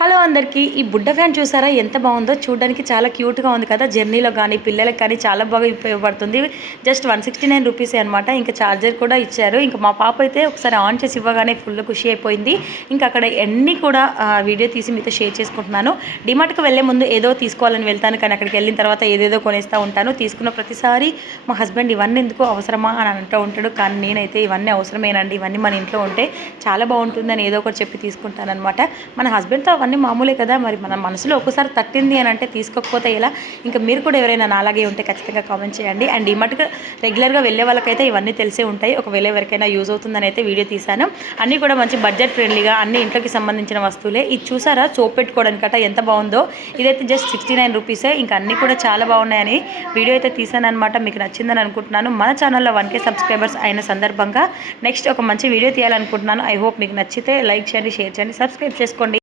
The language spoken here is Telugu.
హలో అందరికీ ఈ బుడ్డ ఫ్యాన్ చూసారా? ఎంత బాగుందో? చూడడానికి చాలా క్యూట్గా ఉంది కదా? జర్నీలో కానీ పిల్లలకి కానీ చాలా బాగా ఉపయోగపడుతుంది. జస్ట్ వన్ సిక్స్టీ నైన్ రూపీసే అనమాట ఇంకా ఛార్జర్ కూడా ఇచ్చారు. ఇంకా మా పాప అయితే ఒకసారి ఆన్ చేసి ఇవ్వగానే ఫుల్ ఖుషి అయిపోయింది. ఇంకా అక్కడ ఎన్ని కూడా వీడియో తీసి మీతో షేర్ చేసుకుంటున్నాను. డిమార్ట్కి వెళ్ళే ముందు ఏదో తీసుకోవాలని వెళ్తాను. కానీ అక్కడికి వెళ్ళిన తర్వాత ఏదేదో కొనేస్తూ ఉంటాను. తీసుకున్న ప్రతిసారి మా హస్బెండ్ ఇవన్నీ ఎందుకు అవసరమా అని అంటూ ఉంటాడు. కానీ నేనైతే ఇవన్నీ అవసరమేనండి. ఇవన్నీ మన ఇంట్లో ఉంటే చాలా బాగుంటుందని ఏదో ఒకటి చెప్పి తీసుకుంటాను అనమాట మన హస్బెండ్తో అవన్నీ మామూలే కదా మరి మన మనసులో ఒక్కసారి తట్టింది అని అంటే తీసుకోకపోతే ఇలా ఇంకా మీరు కూడా ఎవరైనా నాలాగే ఉంటే ఖచ్చితంగా కామెంట్ చేయండి. అండ్ ఈ మటుకు రెగ్యులర్గా వెళ్ళే వాళ్ళకైతే ఇవన్నీ తెలిసే ఉంటాయి. ఒకవేళ ఎవరికైనా యూజ్ అవుతుందని అయితే వీడియో తీశాను. అన్నీ కూడా మంచి బడ్జెట్ ఫ్రెండ్లీగా అన్ని ఇంట్లోకి సంబంధించిన వస్తువులే. ఇది చూసారా? సోప్ పెట్టుకోవడానికట ఎంత బాగుందో. ఇదైతే జస్ట్ సిక్స్టీ నైన్ రూపీసే ఇంకా అన్నీ కూడా చాలా బాగున్నాయని వీడియో అయితే తీసాను అనమాట మీకు నచ్చిందని అనుకుంటున్నాను. మన ఛానల్లో వన్ కే సబ్స్క్రైబర్స్ అయిన సందర్భంగా నెక్స్ట్ ఒక మంచి వీడియో తీయాలనుకుంటున్నాను. ఐ హోప్ మీకు నచ్చితే లైక్ చేయండి షేర్ చేయండి సబ్స్క్రైబ్ చేసుకోండి.